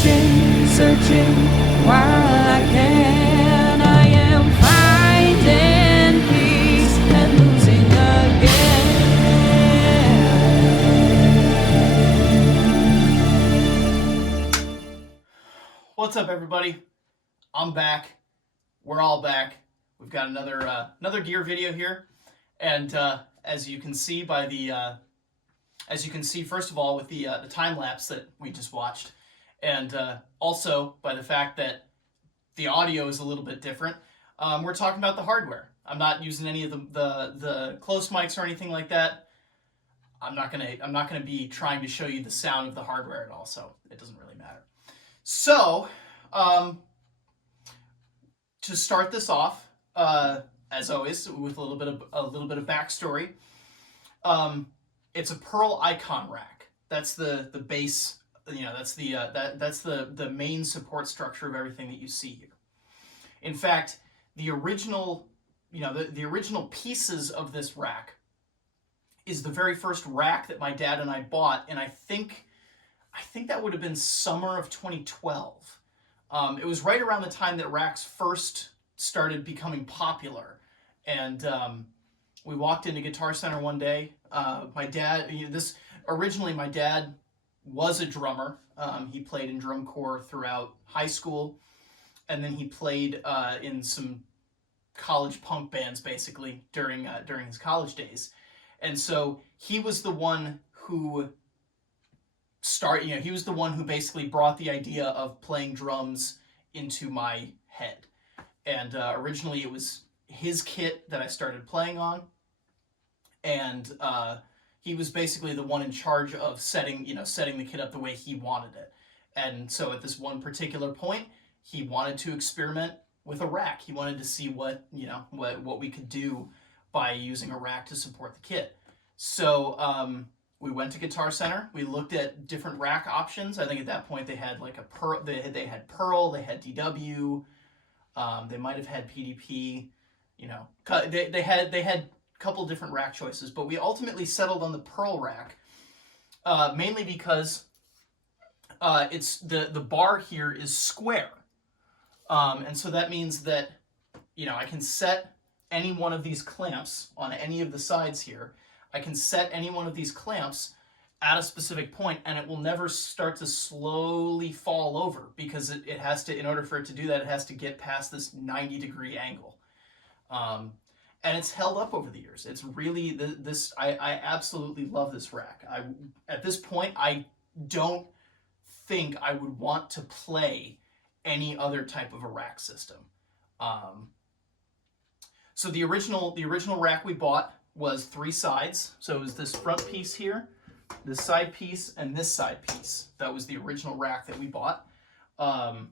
searching while I can. I am finding peace and losing again. What's up, everybody? I'm back. We're all back. We've got another gear video here, and as you can see by the first of all with the time lapse that we just watched, and also by the fact that the audio is a little bit different. We're talking about the hardware. I'm not using any of the close mics or anything like that. I'm not gonna be trying to show you the sound of the hardware at all, so it doesn't really matter. So, to start this off, as always, with a little bit of backstory, it's a Pearl icon rack. That's the base. That's the main support structure of everything that you see here. In fact, the original pieces of this rack is the very first rack that my dad and I bought, and I think that would have been summer of 2012. It was right around the time that racks first started becoming popular, and we walked into Guitar Center one day. My dad, originally my dad was a drummer. He played in drum corps throughout high school, and then he played in some college punk bands basically during his college days, and so he was the one who he was the one who basically brought the idea of playing drums into my head. And originally it was his kit that I started playing on, and he was basically the one in charge of setting the kit up the way he wanted it. And so at this one particular point, he wanted to experiment with a rack. He wanted to see what we could do by using a rack to support the kit. So we went to Guitar Center. We looked at different rack options. I think at that point they had like a Pearl. They had Pearl. They had DW. They might have had PDP. They had a couple different rack choices, but we ultimately settled on the Pearl rack, mainly because it's the bar here is square, and so that means that I can set any one of these clamps on any of the sides here. I can set any one of these clamps at a specific point, and it will never start to slowly fall over, because it has to, in order for it to do that, it has to get past this 90-degree angle. And it's held up over the years. It's really, I absolutely love this rack. At this point, I don't think I would want to play any other type of a rack system. So the original rack we bought was 3 sides. So it was this front piece here, this side piece, and this side piece. That was the original rack that we bought. And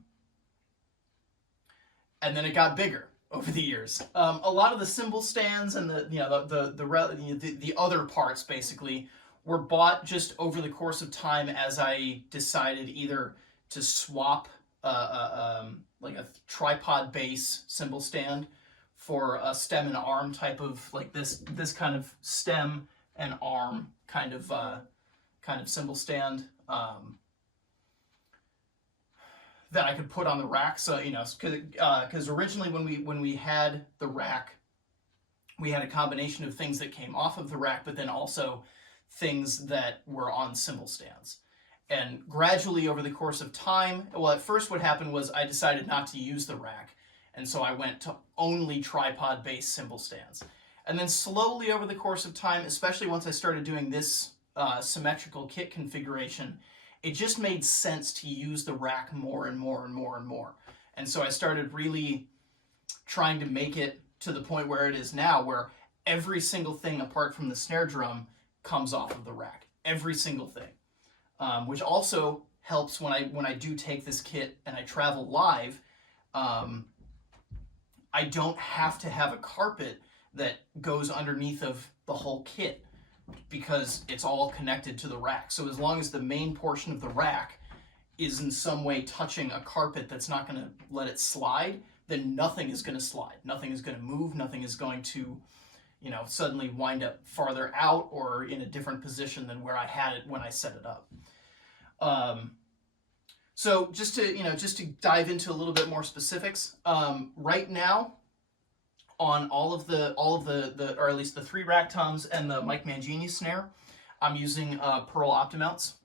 then it got bigger over the years. A lot of the cymbal stands and the other parts basically were bought just over the course of time, as I decided either to swap like a tripod base cymbal stand for a stem and arm type of, like this kind of stem and arm kind of cymbal stand that I could put on the rack. So because originally when we had the rack, we had a combination of things that came off of the rack, but then also things that were on cymbal stands. And gradually over the course of time, well, at first what happened was I decided not to use the rack, and so I went to only tripod-based cymbal stands. And then slowly over the course of time, especially once I started doing this symmetrical kit configuration, it just made sense to use the rack more and more and more and more. And so I started really trying to make it to the point where it is now, where every single thing apart from the snare drum comes off of the rack. Every single thing. Which also helps when I do take this kit and I travel live. I don't have to have a carpet that goes underneath of the whole kit, because it's all connected to the rack. So as long as the main portion of the rack is in some way touching a carpet that's not going to let it slide, then nothing is going to slide. Nothing is going to move. Nothing is going to, suddenly wind up farther out or in a different position than where I had it when I set it up. So just to dive into a little bit more specifics, right now on all of the or at least the 3 rack toms and the Mike Mangini snare, I'm using Pearl Optimounts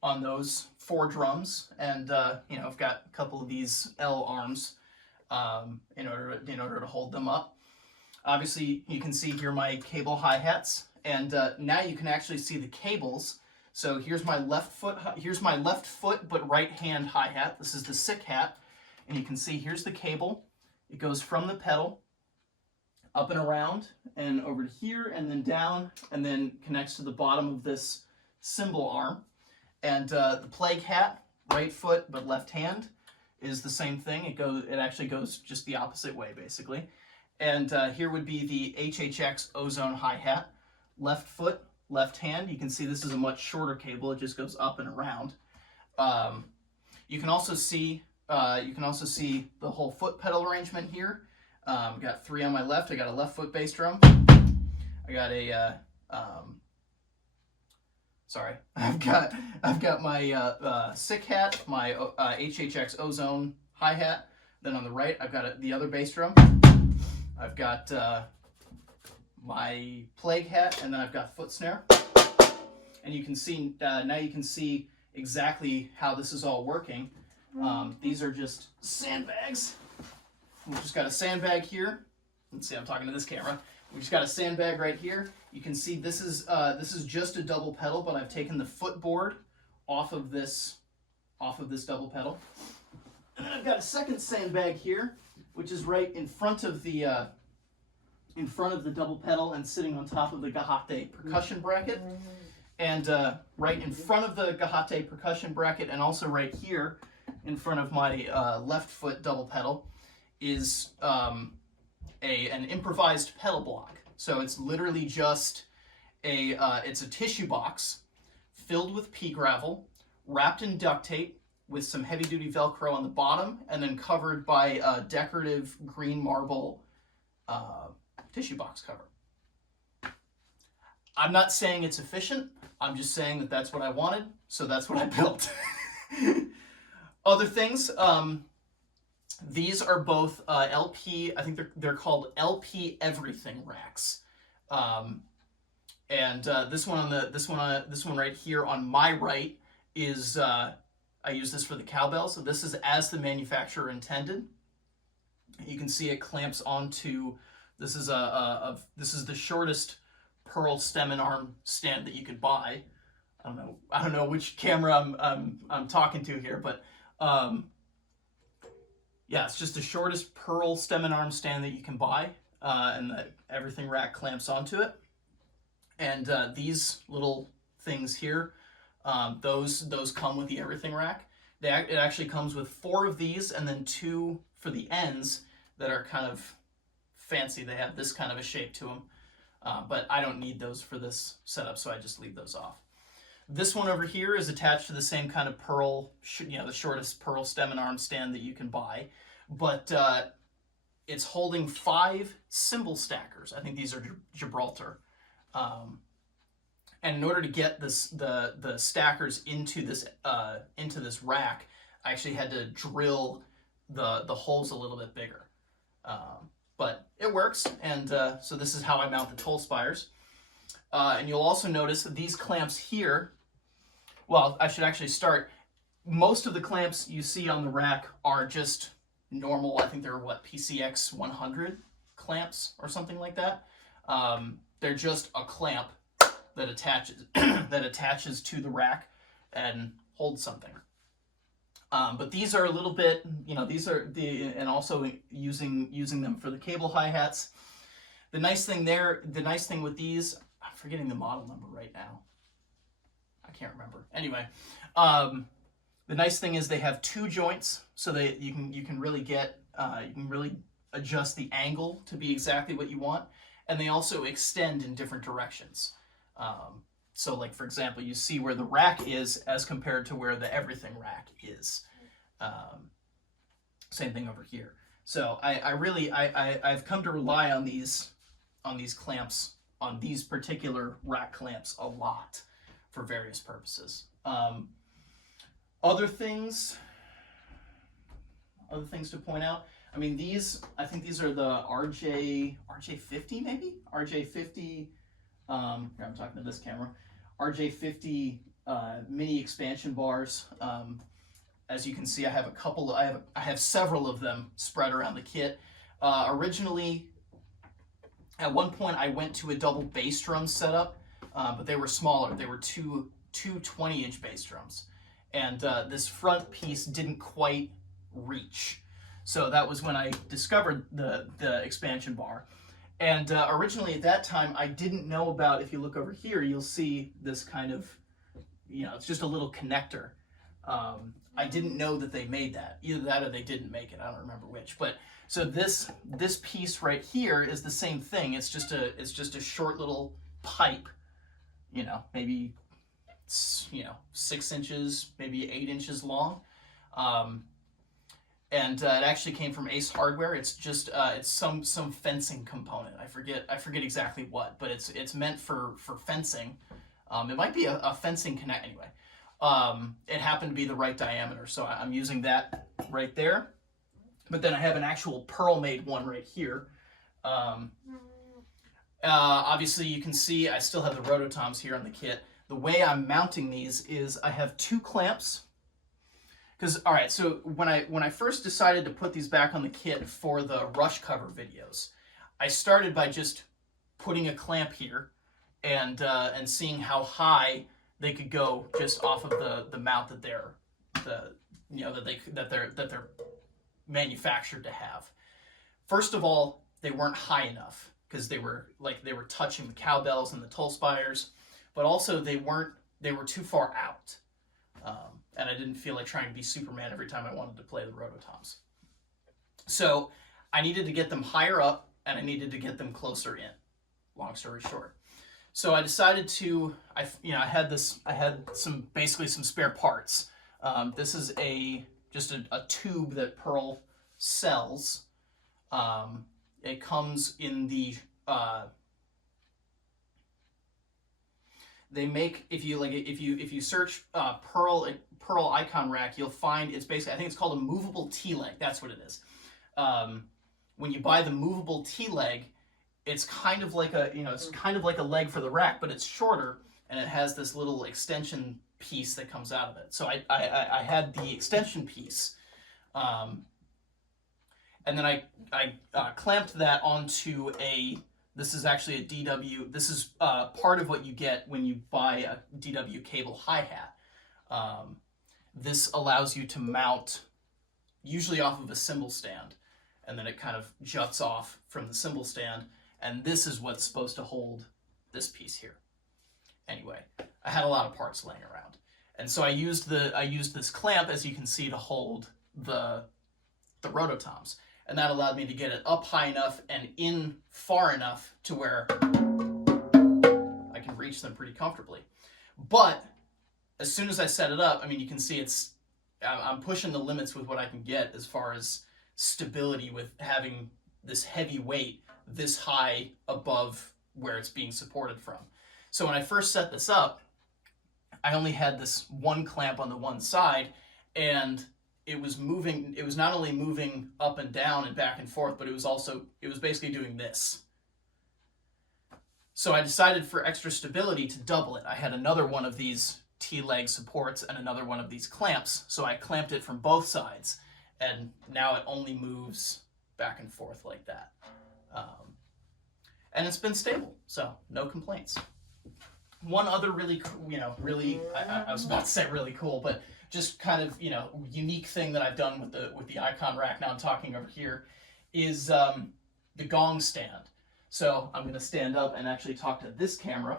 on those 4 drums, and I've got a couple of these L arms in order to hold them up. Obviously, you can see here my cable hi-hats, and now you can actually see the cables. So here's my left foot, but right hand hi-hat. This is the sick hat, and you can see here's the cable. It goes from the pedal up and around and over to here and then down, and then connects to the bottom of this cymbal arm. And the plague hat, right foot but left hand, is the same thing. It actually goes just the opposite way, basically. And here would be the HHX ozone hi-hat, left foot, left hand. You can see this is a much shorter cable. It just goes up and around. You can also see the whole foot pedal arrangement here. Got 3 on my left. I got a left foot bass drum. I got a I've got my sick hat, my HHX ozone hi-hat. Then on the right, I've got the other bass drum. I've got my plague hat, and then I've got foot snare. And you can see now you can see exactly how this is all working. These are just sandbags. We've just got a sandbag here. Let's see, I'm talking to this camera. We just got a sandbag right here. You can see this is just a double pedal, but I've taken the footboard off of this double pedal. And then I've got a second sandbag here, which is right in front of the double pedal and sitting on top of the Gahate percussion bracket. And right in front of the Gahate percussion bracket, and also right here in front of my left foot double pedal, is an improvised pedal block. So it's literally just it's a tissue box filled with pea gravel, wrapped in duct tape with some heavy duty Velcro on the bottom, and then covered by a decorative green marble tissue box cover. I'm not saying it's efficient. I'm just saying that that's what I wanted, so that's what I built. Other things, these are both LP. I think they're called LP everything racks, and this one right here on my right is I use this for the cowbell. So this is as the manufacturer intended. You can see it clamps onto. This is the shortest pearl stem and arm stand that you could buy. I don't know which camera I'm talking to here, but yeah, it's just the shortest pearl stem and arm stand that you can buy, and the everything rack clamps onto it. And these little things here, those come with the everything rack. It actually comes with 4 of these, and then 2 for the ends that are kind of fancy. They have this kind of a shape to them, but I don't need those for this setup, so I just leave those off. This one over here is attached to the same kind of pearl, the shortest pearl stem and arm stand that you can buy, but it's holding 5 cymbal stackers. I think these are Gibraltar. And in order to get the stackers into this rack, I actually had to drill the holes a little bit bigger. But it works, and so this is how I mount the toll spires. And you'll also notice that these clamps here, well, I should actually start. Most of the clamps you see on the rack are just normal, I think they're PCX 100 clamps or something like that. They're just a clamp that attaches to the rack and holds something. But these are a little bit, and also using them for the cable hi-hats. The nice thing with these, I'm forgetting the model number right now. I can't remember. Anyway, the nice thing is they have 2 joints, so that you can really adjust the angle to be exactly what you want, and they also extend in different directions. So, like for example, you see where the rack is as compared to where the everything rack is. Same thing over here. So I've come to rely on these clamps, on these particular rack clamps, a lot for various purposes. Other things, other things to point out. I mean, I think these are the RJ50 maybe? RJ50, I'm talking to this camera. RJ50 mini expansion bars. As you can see, I have I have several of them spread around the kit. Originally, at one point, I went to a double bass drum setup, but they were smaller. They were two 20-inch bass drums, and this front piece didn't quite reach. So that was when I discovered the expansion bar. And originally at that time, I didn't know about, if you look over here, you'll see this kind of, it's just a little connector. I didn't know that they made that. Either that or they didn't make it. I don't remember which. But so this piece right here is the same thing. It's just a short little pipe, maybe 6 inches, maybe 8 inches long. And it actually came from Ace Hardware. It's just it's some fencing component. I forget exactly what, but it's meant for fencing. It might be a fencing connect anyway. It happened to be the right diameter, so I'm using that right there. But then I have an actual pearl-made one right here. Obviously, you can see I still have the Rototoms here on the kit. The way I'm mounting these is I have 2 clamps. Because, all right, so when I first decided to put these back on the kit for the Rush cover videos, I started by just putting a clamp here and seeing how high they could go just off of the mount that they're manufactured to have. First of all, they weren't high enough because they were touching the cowbells and the toll spires, but also they were too far out. And I didn't feel like trying to be Superman every time I wanted to play the Rototoms. So I needed to get them higher up, and I needed to get them closer in. Long story short. So I decided to, I had basically some spare parts. This is just a tube that Pearl sells. It comes in the they make, if you search Pearl icon rack, you'll find it's basically, I think it's called a movable T-leg. That's what it is. When you buy the movable T-leg, it's kind of like a leg for the rack, but it's shorter, and it has this little extension piece that comes out of it. So I had the extension piece, and then I clamped that onto this is actually a DW. This is part of what you get when you buy a DW cable hi-hat. This allows you to mount usually off of a cymbal stand, and then it kind of juts off from the cymbal stand, and this is what's supposed to hold this piece here. Anyway, I had a lot of parts laying around, and so I used this clamp, as you can see, to hold the Rototoms. And that allowed me to get it up high enough and in far enough to where I can reach them pretty comfortably. But as soon as I set it up, I mean, you can see I'm pushing the limits with what I can get as far as stability with having this heavy weight this high above where it's being supported from. So when I first set this up, I only had this one clamp on the one side, and it was not only moving up and down and back and forth, but it was basically doing this. So I decided for extra stability to double it. I had another one of these T-leg supports and another one of these clamps, so I clamped it from both sides, and now it only moves back and forth like that. And it's been stable, so no complaints. One other really, I was about to say really cool, but just kind of, unique thing that I've done with the icon rack, now I'm talking over here, is the Gong stand. So I'm going to stand up and actually talk to this camera.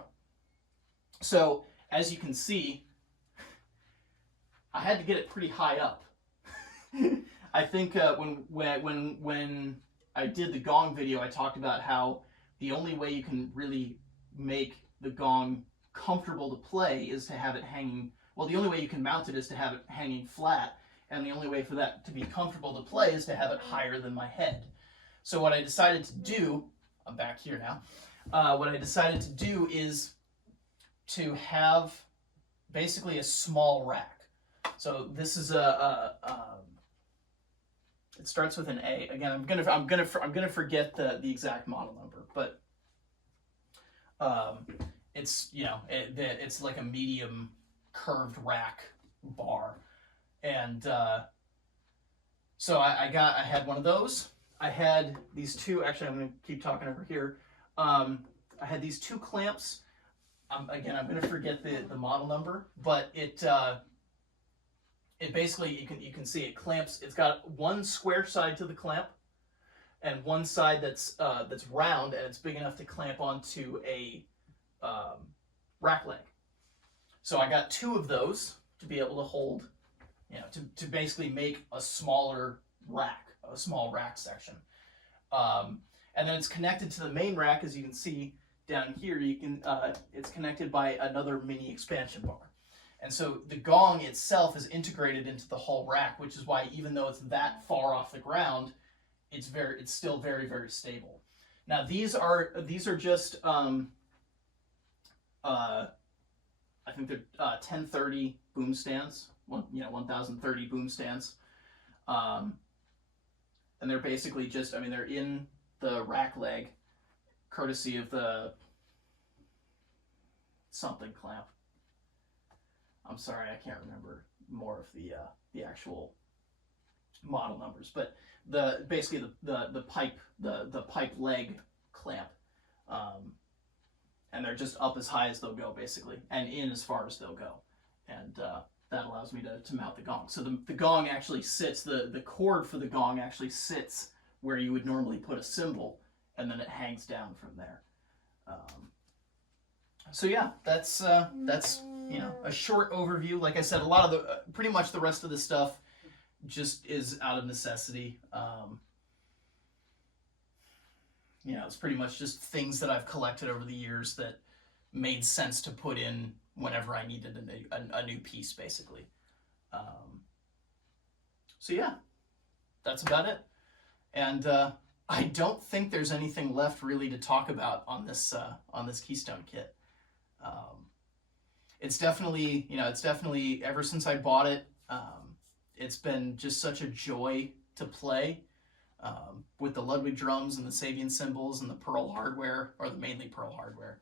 So as you can see, I had to get it pretty high up. I think when I did the Gong video, I talked about how the only way you can really make the Gong comfortable to play is to have it hanging. Well, the only way you can mount it is to have it hanging flat, and the only way for that to be comfortable to play is to have it higher than my head. So what I decided to do, I'm back here now, what I decided to do is to have basically a small rack. So this is It starts with an A. Again, I'm gonna forget the exact model number, but it's, you know, it's like a medium curved rack bar, and so I had one of those. I had these two. Actually, I'm gonna keep talking over here. I had these two clamps. Again, I'm gonna forget the model number, but it basically, you can see it clamps. It's got one square side to the clamp, and one side that's round, and it's big enough to clamp onto a rack leg. So I got two of those to be able to hold, you know, to basically make a smaller rack, a small rack section. And then it's connected to the main rack, as you can see down here. You can it's connected by another mini expansion bar. And so the gong itself is integrated into the whole rack, which is why even though it's that far off the ground, it's still very, very stable. Now these are just I think they're 1030 boom stands, 1030 boom stands, and they're basically just, I mean, they're in the rack leg, courtesy of the something clamp. I'm sorry, I can't remember more of the actual model numbers, but basically the pipe leg clamp, and they're just up as high as they'll go, basically, and in as far as they'll go, and that allows me to mount the gong. So the gong actually sits, the cord for the gong actually sits where you would normally put a cymbal, and then it hangs down from there. So yeah, that's you know, a short overview. Like I said, a lot of the pretty much the rest of the stuff just is out of necessity. You know, it's pretty much just things that I've collected over the years that made sense to put in whenever I needed a new piece, basically. So yeah, that's about it. And I don't think there's anything left really to talk about on this Keystone kit. It's definitely, you know, ever since I bought it, it's been just such a joy to play with the Ludwig drums and the Sabian cymbals and the Pearl hardware, or the mainly Pearl hardware.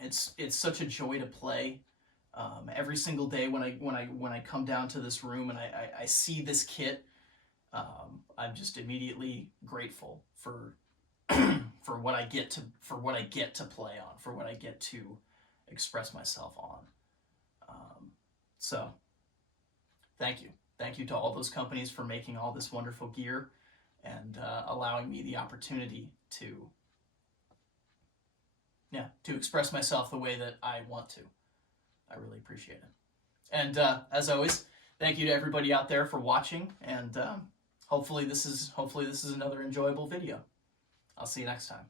It's such a joy to play. Every single day when I come down to this room and I see this kit, I'm just immediately grateful for for what I get to play on, for what I get to express myself on. So thank you to all those companies for making all this wonderful gear and allowing me the opportunity to express myself the way that I want to. I really appreciate it. And as always, thank you to everybody out there for watching, and hopefully this is another enjoyable video. I'll see you next time.